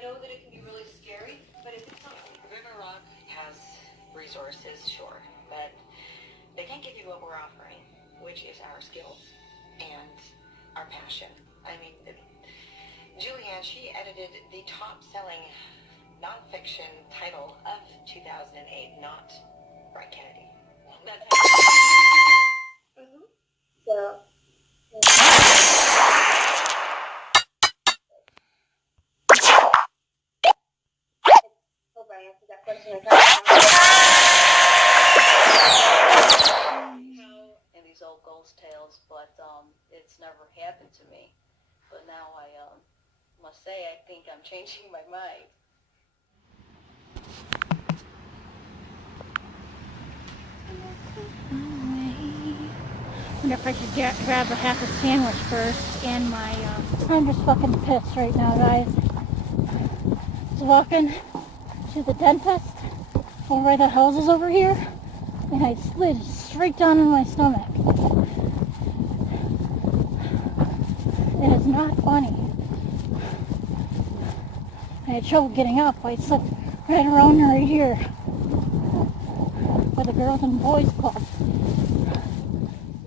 know that it can be really scary, but if it's not... River Rock has resources, sure, but they can't give you what we're offering, which is our skills and our passion. I mean, Julianne, she edited the top-selling nonfiction title of 2008, not Bright Kennedy. That's how... So... Hope I answered that question. In these old ghost tales, but it's never happened to me. But now I must say I think I'm changing my mind. I wonder if I should grab a half a sandwich first, and my I'm just fucking pissed right now, guys. I was walking to the dentist over by the houses over here, and I slid straight down in my stomach. It is not funny. I had trouble getting up. I slipped right around right here by the Girls and Boys Club.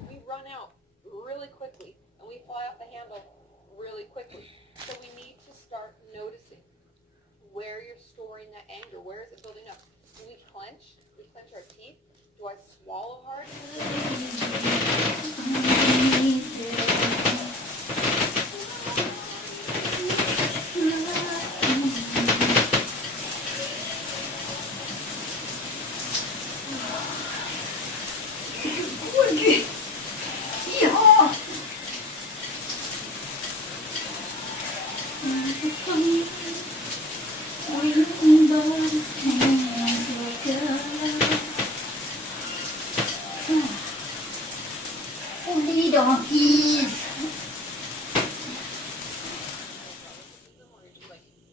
We run out really quickly, and we fly off the handle really quickly. So we need to start noticing where you're storing that anger. Where is it building up? Do we clench? Do we clench our teeth? Do I swallow hard?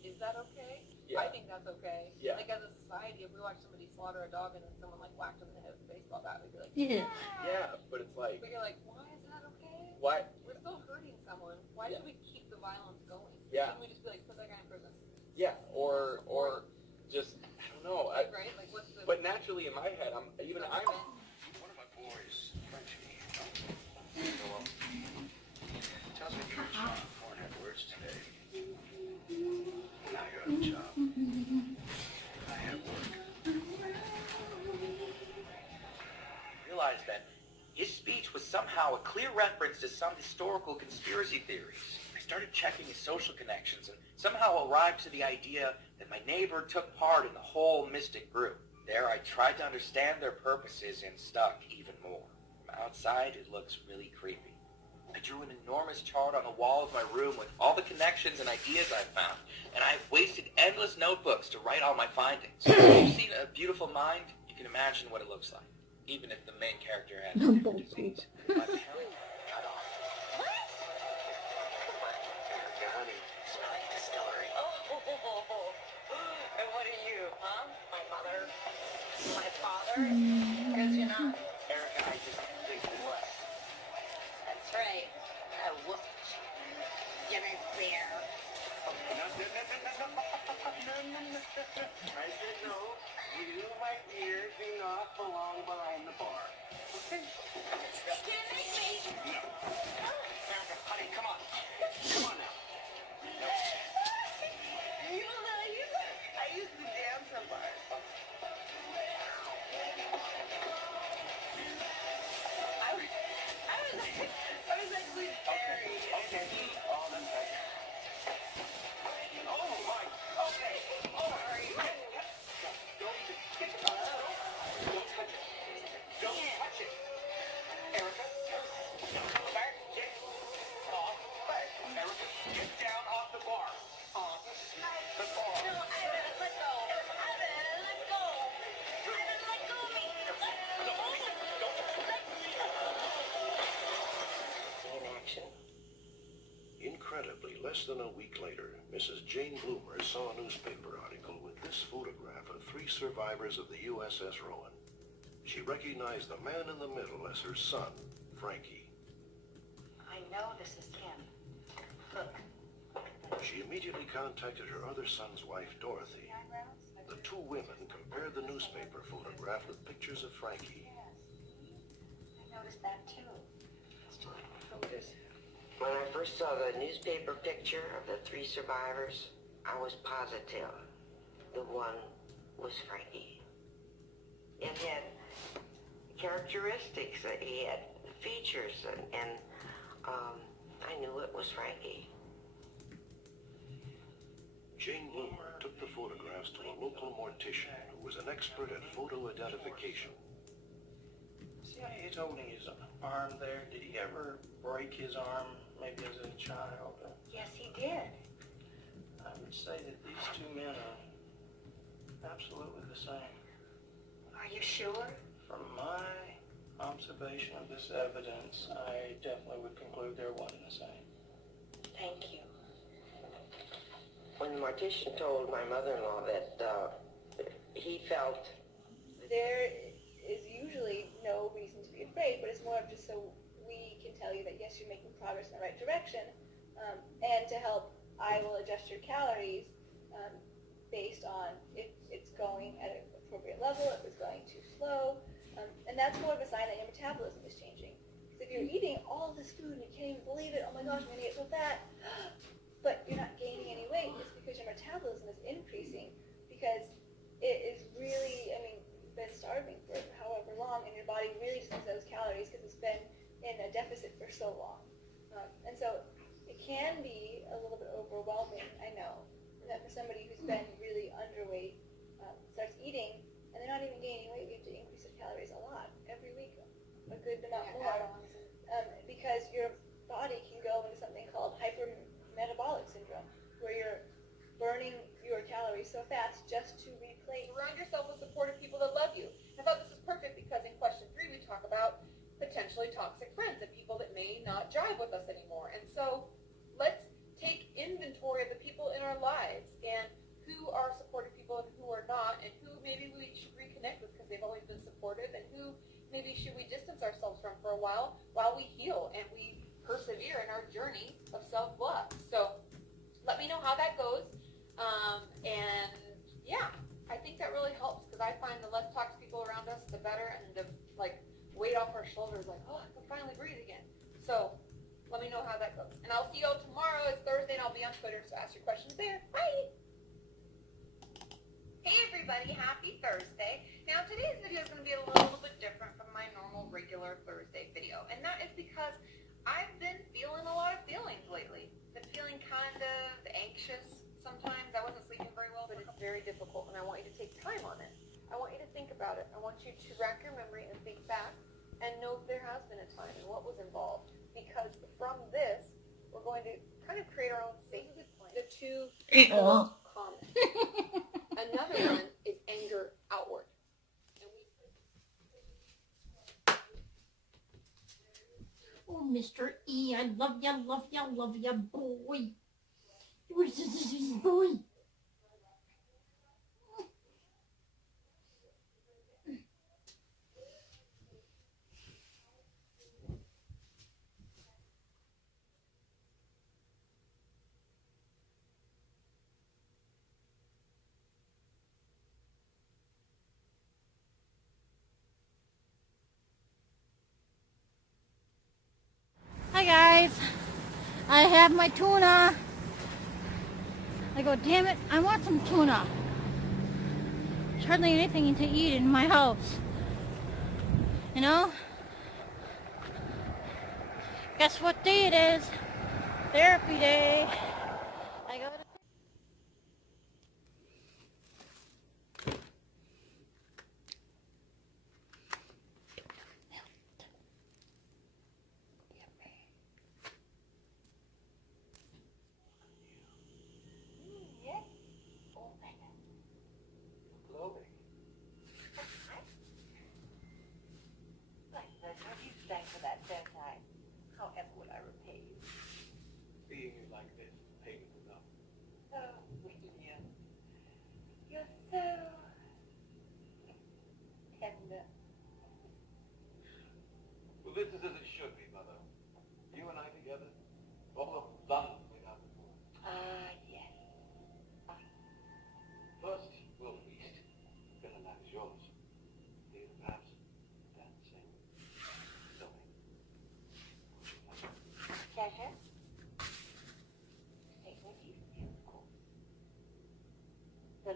Is that okay? Yeah. I think that's okay. Yeah. Like as a society, if we watch somebody slaughter a dog and then someone like whacked them in the head with a baseball bat, we'd be like, Yeah. Yeah, but it's like, but you're like, why is that okay? why? We're still hurting someone. Why should we keep the violence going? Yeah. Shouldn't we just be like, put that guy in prison? Yeah, or just, I don't know. Right? Like what's the... But naturally in my head, I'm. One of my boys, Frenchie, tells me you're John Horn had words today. Now you're on the job. I have work. Realized that his speech was somehow a clear reference to some historical conspiracy theories. I started checking his social connections and somehow arrived to the idea that my neighbor took part in the whole mystic group. There I tried to understand their purposes and stuck even more. From outside, it looks really creepy. I drew an enormous chart on the wall of my room with all the connections and ideas I found, and I've wasted endless notebooks to write all my findings. If you've seen A Beautiful Mind, you can imagine what it looks like, even if the main character has a different disease. My parents were cut off. Your honey, smelling distillery. And what are you, huh? My mother? My father? Because you're not. Erica, I just think what? That's right. I whooped you. Give me beer. I said no. You, my dear, do not belong behind the bar. Okay? No. Erica, honey, come on. Come on now. You know, I used to dance some bars. I was actually very... Okay. Oh, that's right. Oh, my. Okay. Oh, Sorry. don't touch it. Don't touch it. Erica, back, get off. Erica, get down off the bar. Off the bar. No, I better let go. I better let go. I better let go of me. In action. Incredibly, less than a week later, Mrs. Jane Bloomer saw a newspaper article with this photograph of 3 survivors of the USS Rowan. She recognized the man in the middle as her son, Frankie. I know this is him. Look. She immediately contacted her other son's wife, Dorothy. The two women compared the newspaper photograph with pictures of Frankie. I noticed that too. When I first saw the newspaper picture of the three survivors, I was positive the one was Frankie. It had characteristics, he had features, and I knew it was Frankie. Jane Bloomer took the photographs to a local mortician who was an expert at photo identification. See how he was holding his arm there? Did he ever break his arm, maybe as a child? Yes, he did. I would say that these two men are absolutely the same. Are you sure? From my observation of this evidence, I definitely would conclude they're one and the same. Thank you. When the mortician told my mother-in-law that he felt There is usually no reason to be afraid, but it's more of just so we can tell you that yes, you're making progress in the right direction, and to help, I will adjust your calories based on if it's going at an appropriate level, if it's going too slow, and that's more of a sign that your metabolism is changing. Because if you're eating all this food and you can't even believe it, oh my gosh, I'm gonna get so fat, but you're not gaining any weight, it's because your metabolism is increasing, because it is really, I mean, you've been starving for however long, and your body really just needs those calories because it's been in a deficit for so long. And so it can be a little bit overwhelming, I know, that for somebody who's been really underweight, starts eating, and they're not even gaining weight, we have to increase their calories a lot, every week, a good amount more, because your body can go into something called hypermetabolic syndrome, where you're burning your calories so fast just to replace. Surround yourself with supportive people that love you. I thought this was perfect because in question 3 we talk about potentially toxic friends and people that may not jive with us anymore. And so let's take inventory of the people in our lives and who are supportive people and who are not, and who maybe we should reconnect with because they've always been supportive, and who maybe should we distance ourselves from for a while we heal and we persevere in our journey of self-love. So let me know how that goes. And yeah, I think that really helps because I find the less toxic people around us, the better, and the weight off our shoulders, like, oh, I can finally breathe again. So let me know how that goes. And I'll see you all tomorrow. It's Thursday and I'll be on Twitter, so ask your questions there. Bye! Hey everybody, happy Thursday. Now today's video is going to be a little bit different from my normal regular Thursday video. And that is because I've been feeling a lot of feelings lately. Been feeling kind of anxious sometimes. I wasn't sleeping very well, but it's very difficult and I want you to take time on it. I want you to think about it. I want you to rack your memory and think back and know if there has been a time and what was involved. Because from this, we're going to kind of create our own safety plan. The two most common. Another one is anger outward. Oh, Mr. E, I love ya, boy. You're such a sweet boy. Hi guys, I have my tuna. I go, damn it, I want some tuna. There's hardly anything to eat in my house. You know? Guess what day it is? Therapy day. I gotta... However would I repay you? Seeing you like this pays enough. Oh, William. You're so tender. Well, this is as it should be, Mother. You and I together, all of fun without the moon. Ah, yes.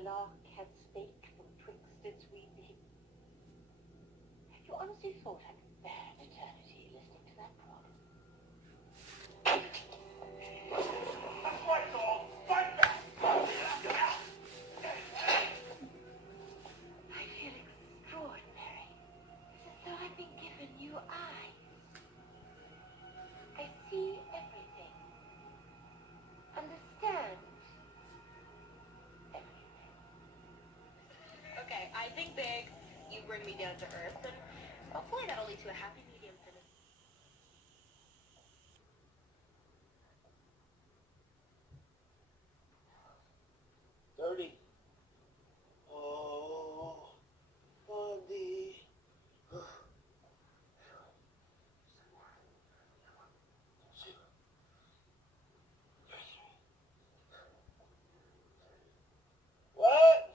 lark had spake from twixt its weeping. Have you honestly thought I could bear an eternity listening to that prod? That's right, Saul. Fight back. I feel extraordinary. It's as though I've been given new eyes. I see everything. Understand everything. Okay, I think big, you bring me down to earth, and hopefully that'll lead to a happy medium finish. Dirty. Oh, Bundy. What?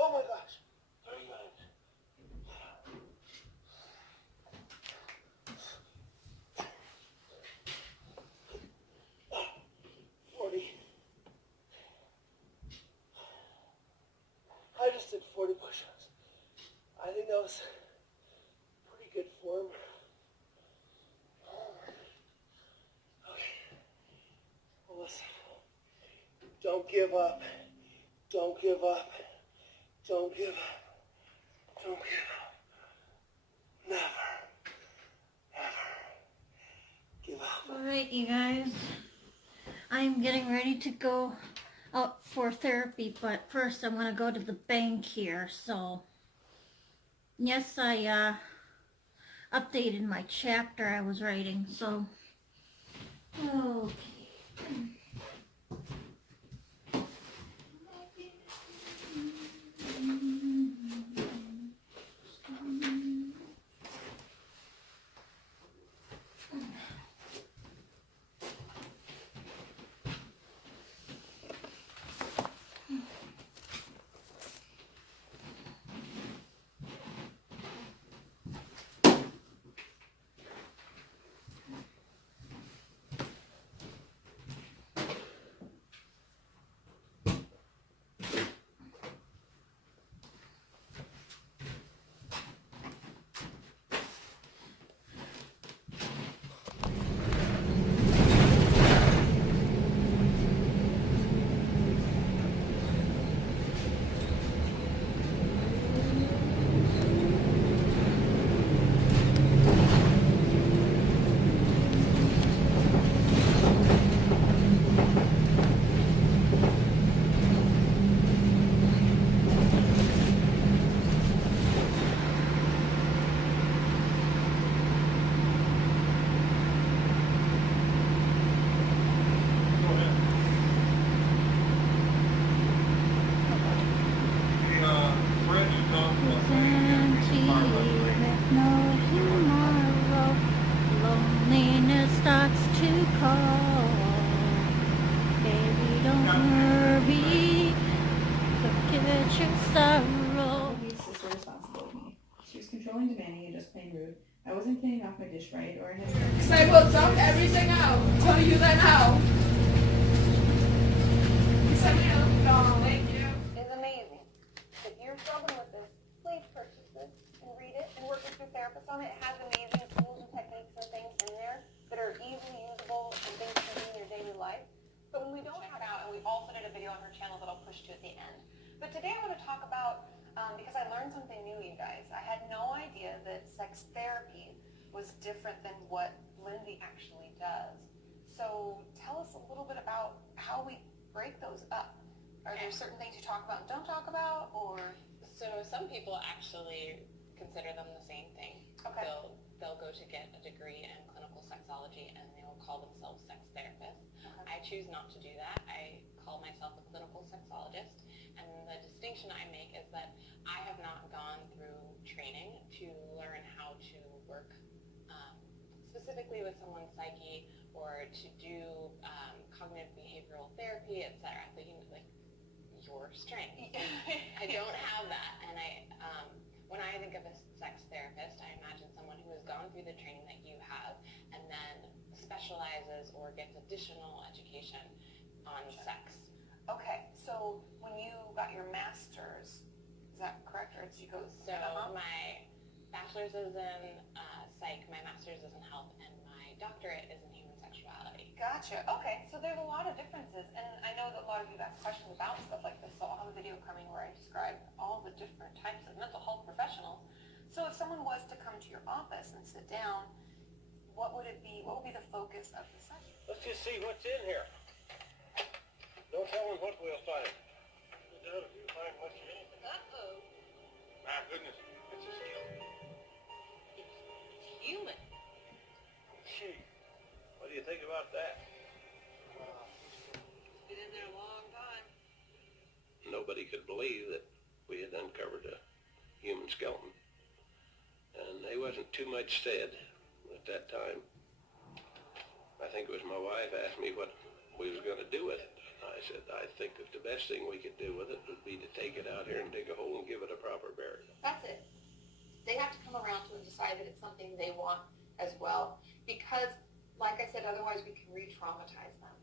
Oh my gosh. 30 minutes. I just did 40 push-ups. I think that was pretty good form. Okay. Well, listen. Don't give up. Don't give up. Don't give up. Don't give up. Never, ever give up. Alright, you guys. I'm getting ready to go out for therapy, but first I'm going to go to the bank here. So, yes, I updated my chapter I was writing. So, okay. Loneliness starts to call. Baby, don't worry. Forget your sorrow. His sister responsible with me. She was controlling, demanding, and just plain rude. I wasn't cleaning off my dish right, or I had. Because I will dump everything out. Tell you that now. Thank you. Is amazing. If you're struggling with this, please purchase this and read it and work with your therapist on it. It has amazing tools and techniques and things in there that are easily usable and things to do in your daily life. But when we don't Check it out, and we also did a video on her channel that I'll push to at the end. But today I want to talk about, because I learned something new, you guys. I had no idea that sex therapy was different than what Lindy actually does. So tell us a little bit about how we break those up. Are there certain things you talk about and don't talk about, or? So some people actually consider them the same thing. Okay. They'll go to get a degree in clinical sexology and they'll call themselves sex therapists. Okay. I choose not to do that. I call myself a clinical sexologist, and the distinction I make is that I have not gone through training to learn how to work specifically with someone's psyche or to do cognitive behavioral therapy, etc. Like your strength. I don't have that, and when I think of a sex therapist, I imagine someone who has gone through the training that you have, and then specializes or gets additional education on sex. Okay, so when you got your master's, is that correct, or did you go? So my bachelor's is in psych, my master's is in health, and my doctorate is in human sexuality. Gotcha. Okay, so there's a lot of differences, and I know that a lot of you ask questions about stuff like this. So I'll have a video coming where I describe all the different types of mental health professionals. So if someone was to come to your office and sit down, what would it be? What would be the focus of the session? Let's just see what's in here. Don't tell me what we'll find. I doubt if you'll find much of anything. Uh-oh. My goodness, it's a skill. It's human. Gee, what do you think about that? It's been in there a long time. Nobody could believe that we had uncovered a human skeleton. And there wasn't too much said at that time. I think it was my wife asked me what we was going to do with it. I said, I think that the best thing we could do with it would be to take it out here and dig a hole and give it a proper burial. That's it. They have to come around to and decide that it's something they want as well. Because, like I said, otherwise we can re-traumatize them.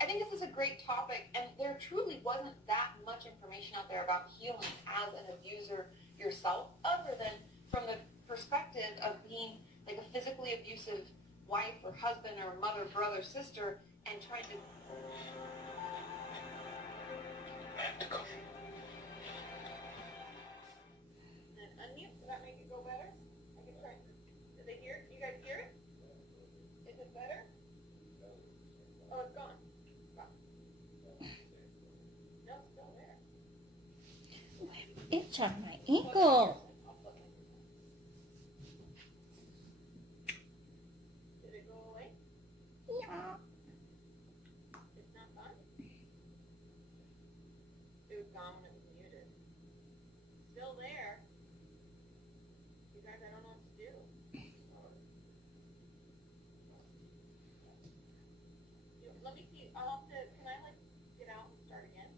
I think this is a great topic, and there truly wasn't that much information out there about healing as an abuser yourself, other than from the perspective of being like a physically abusive wife or husband or mother, brother, sister, and trying to... And unmute, does that make it go better? I can try. Did they hear it? You guys hear it? Is it better? Oh, it's gone. Gone. No, it's still there. Itch on my ankle. Did it go away? Yeah. It's not fun? It was gone when it was muted. Still there. You guys, I don't know what to do. Let me see. I'll have to, can I like get out and start again?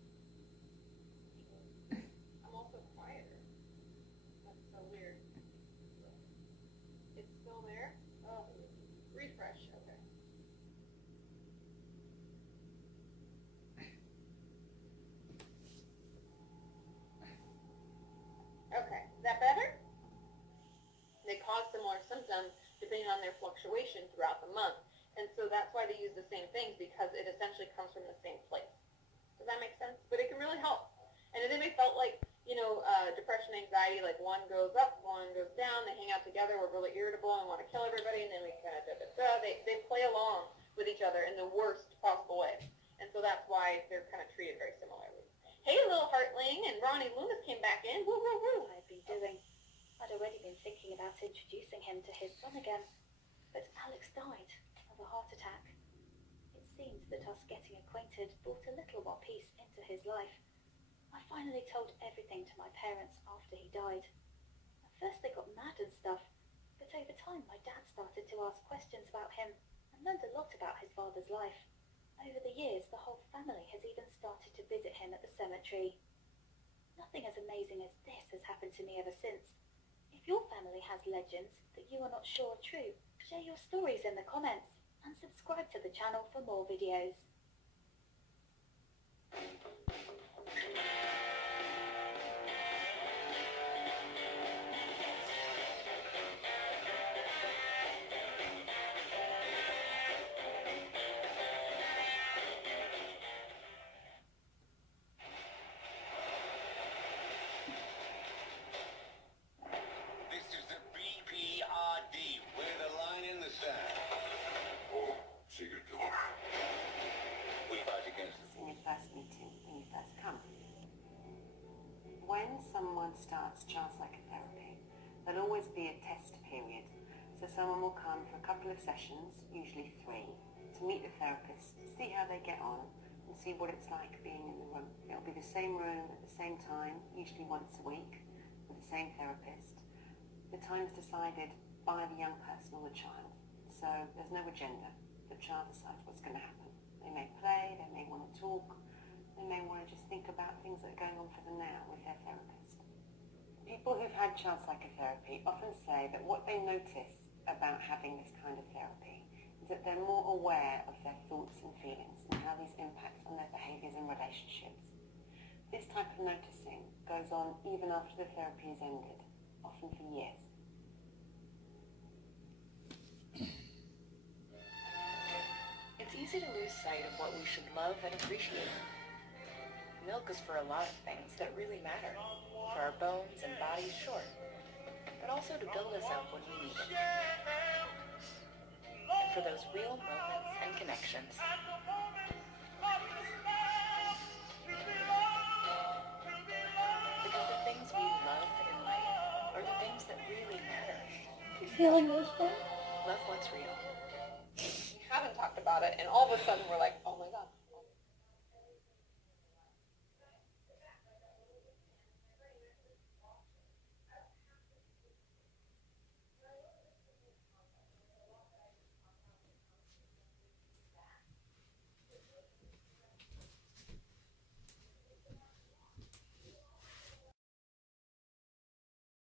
I'm also quieter. That's so weird. It's still there? Oh, refresh. Okay. Okay, is that better? They cause similar symptoms depending on their fluctuation throughout the month. And so that's why they use the same things, because it essentially comes from the same place. Does that make sense? But it can really help. And if anybody felt like, depression, anxiety, like one goes up, one goes down, they hang out together, we're really irritable and want to kill everybody, and then we kind of they play along with each other in the worst possible way. And so that's why they're kind of treated very similarly. Hey, little Heartling, and Ronnie Loomis came back in. Woo, woo, woo. I'd been doing. I'd already been thinking about introducing him to his son again, but Alex died of a heart attack. It seemed that us getting acquainted brought a little more peace into his life. I finally told everything to my parents after he died. At first they got mad and stuff, but over time my dad started to ask questions about him and learned a lot about his father's life. Over the years, the whole family has even started to visit him at the cemetery. Nothing as amazing as this has happened to me ever since. If your family has legends that you are not sure are true, share your stories in the comments and subscribe to the channel for more videos. This is the BPRD. We're the line in the sand. Oh, secret door. We fight against the In your first meeting, when you first come. When someone starts child psychotherapy, there'll always be a test period. So someone will come for a couple of sessions, usually 3, to meet the therapist, see how they get on, and see what it's like being in the room. It'll be the same room at the same time, usually once a week, with the same therapist. The time's decided by the young person or the child. So there's no agenda. The child decides what's going to happen. They may play, they may want to talk, they may want to just think about things that are going on for them now with their therapist. People who've had child psychotherapy often say that what they notice about having this kind of therapy is that they're more aware of their thoughts and feelings and how these impact on their behaviours and relationships. This type of noticing goes on even after the therapy is ended, often for years. It's easy to lose sight of what we should love and appreciate. Milk is for a lot of things that really matter. For our bones and bodies, sure. But also to build us up when we need it. And for those real moments and connections. Because the things we love in life are the things that really matter. You feeling those things? Love what's real. We haven't talked about it, and all of a sudden we're like, oh my god,